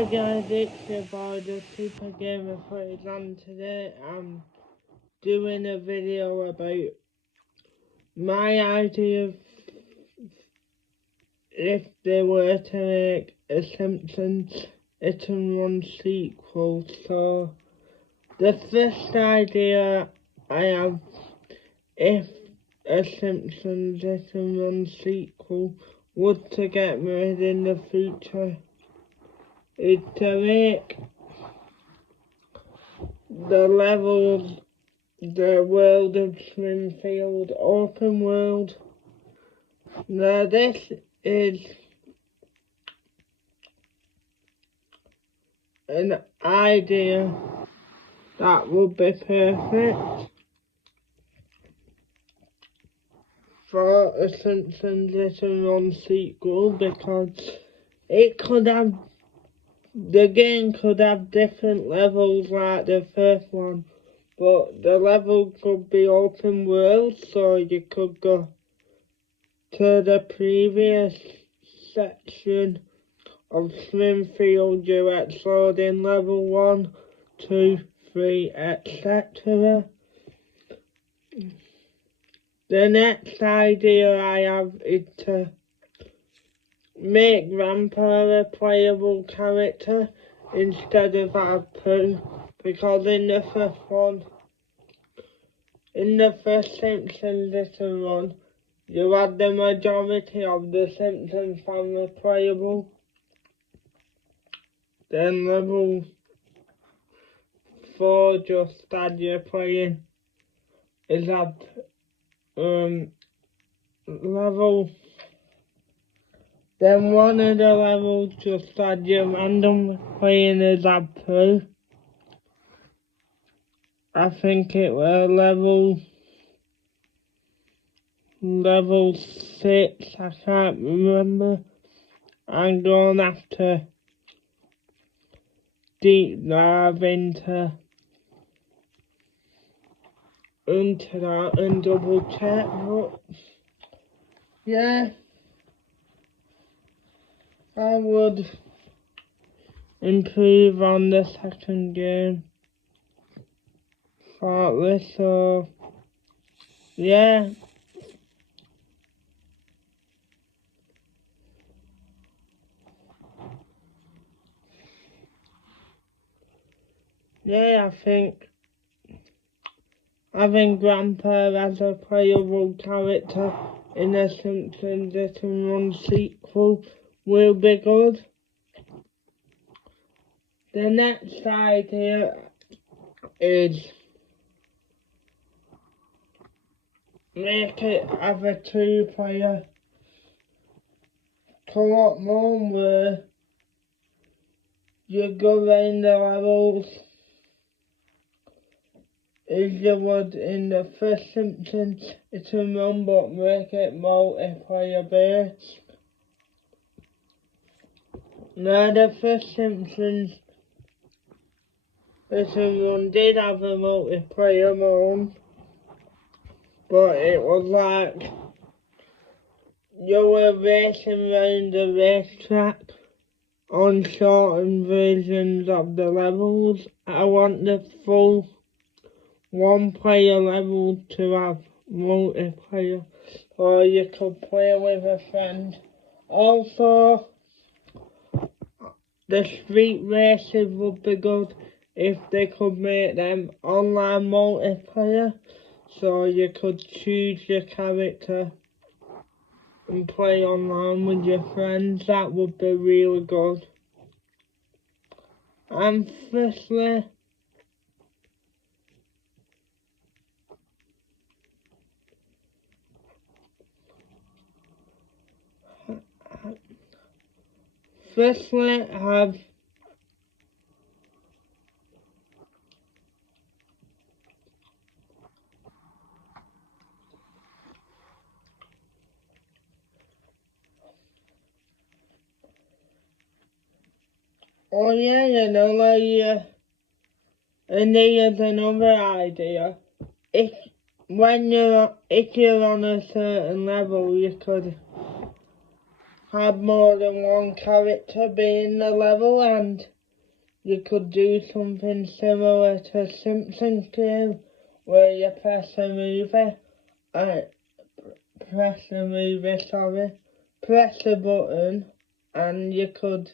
Hi guys, it's your boy, the Super Gamer Footage, and today I'm doing a video about my idea if they were to make a Simpsons Hit and Run sequel. So the first idea I have, if a Simpsons Hit and Run sequel was to get made in the future, is to make the levels, the world of Springfield open world. Now this is an idea that would be perfect for a Simpsons Hit and Run sequel, because it could have, the game could have different levels like the first one, but the level could be open world, so you could go to the previous section of Springfield, you explode in level 1, 2, 3, etc. The next idea I have is to make Grandpa a playable character instead of Apu, because in the first one, in the first Simpsons Hit and Run, you had the majority of the Simpsons family playable. Then level 4 just had you playing is up level. Then one of the levels just had you random playing as Apu. I think it was level 6, I can't remember. I'm gonna have to deep dive into that and double check, but yeah, I would improve on the second game slightly, so yeah. Yeah, I think having Grandpa as a playable character in a Simpsons Hit and Run sequel will be good. The next idea is make it have a 2-player co-op mode where you go around the levels as you would in the first Simpsons Hit and Run, but make it multiplayer based. Now the first Simpsons Hit and Run did have a multiplayer mode, but it was like you were racing around the racetrack on shortened versions of the levels. I want the full 1-player level to have multiplayer, or you could play with a friend. Also, the street races would be good if they could make them online multiplayer, so you could choose your character and play online with your friends. That would be really good. And firstly, have oh yeah, you know, like, and there's another idea. If you're on a certain level, you could have more than one character be in the level, and you could do something similar to Simpsons game where you press a button, and you could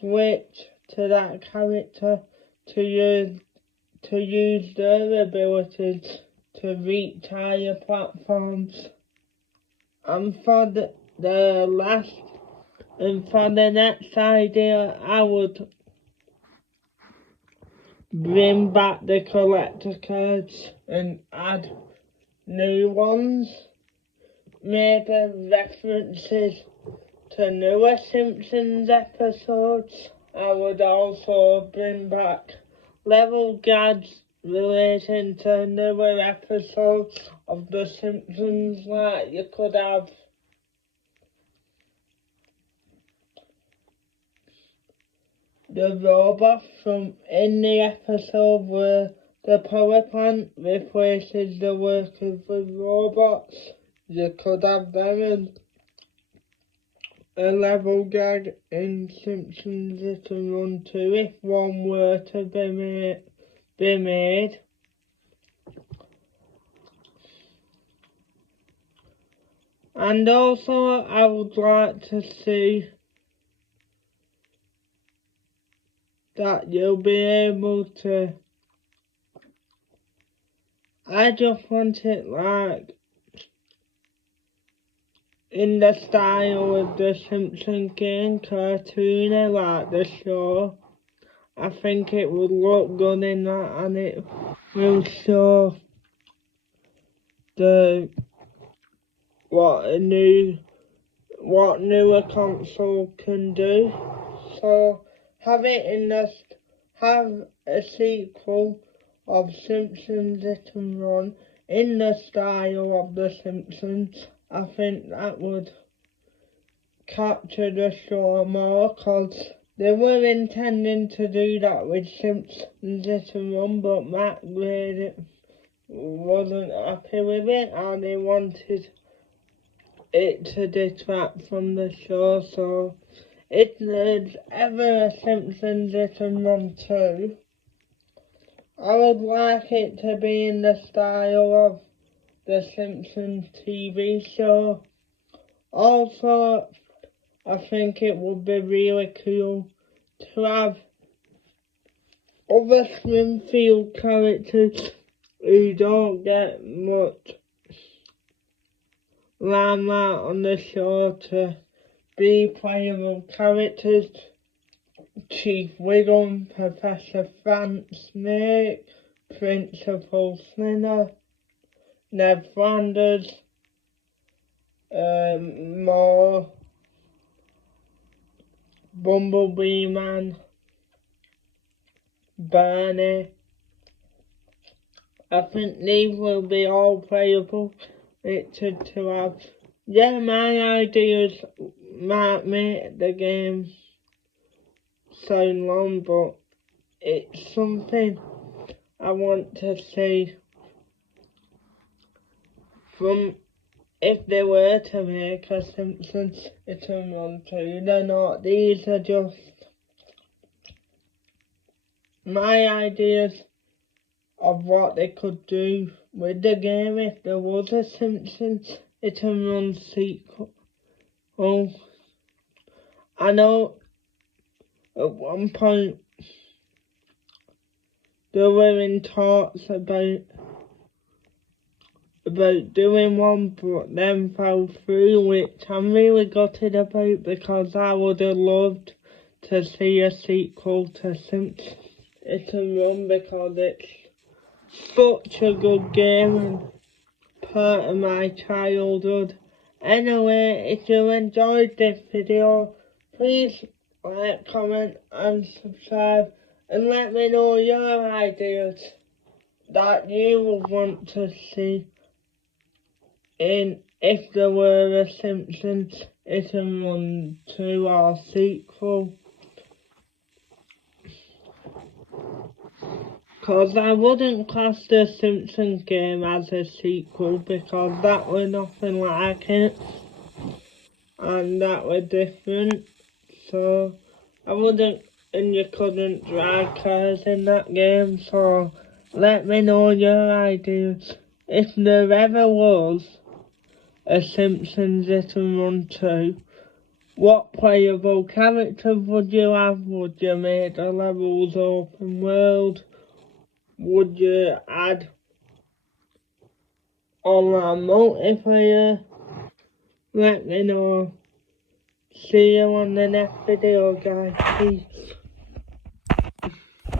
switch to that character to use their abilities to reach higher platforms. And for the next idea, I would bring back the collector cards and add new ones, maybe references to newer Simpsons episodes. I would also bring back level guides relating to newer episodes of The Simpsons. Like you could have the robot from in the episode where the power plant replaces the workers with robots. You could have them in a level gag in Simpsons Hit and Run 2 if one were to be made. And also I would like to see that you'll be able to, I just want it like in the style of the Simpsons game, cartoony like the show. I think it would look good in that, and it will show what newer console can do. So have a sequel of Simpsons Hit and Run in the style of The Simpsons. I think that would capture the show more, because they were intending to do that with Simpsons Hit and Run, but Matt wasn't happy with it, and he wanted it to detract from the show. So if there's ever a Simpsons Hit and Run 2, I would like it to be in the style of the Simpsons TV show. Also, I think it would be really cool to have other Springfield characters who don't get much limelight on the show to be playable characters. Chief Wiggum, Professor Frank Snake, Principal Slinner, Ned Flanders, more Bumblebee Man, Barney. I think these will be all playable to have. Yeah, my ideas might make the game sound long, but it's something I want to see from if they were to make a Simpsons Hit and Run 2. They're not. These are just my ideas of what they could do with the game if there was a Simpsons Hit and Run sequel. I know at one point they were in talks about doing one, but then fell through, which I'm really gutted about, because I would have loved to see a sequel to Simpsons Hit and Run, because it's such a good game and part of my childhood. Anyway, if you enjoyed this video, please like, comment and subscribe, and let me know your ideas that you would want to see in if there were a Simpsons Hit and Run 2 or sequel. Because I wouldn't class the Simpsons game as a sequel, because that was nothing like it. and that were different. So I wouldn't, and you couldn't drive cars in that game. So let me know your ideas. If there ever was a Simpsons Hit and Run 2, what playable characters would you have? Would you make the levels open world? Would you add online multiplayer? Let me know. See you on the next video, guys. Peace.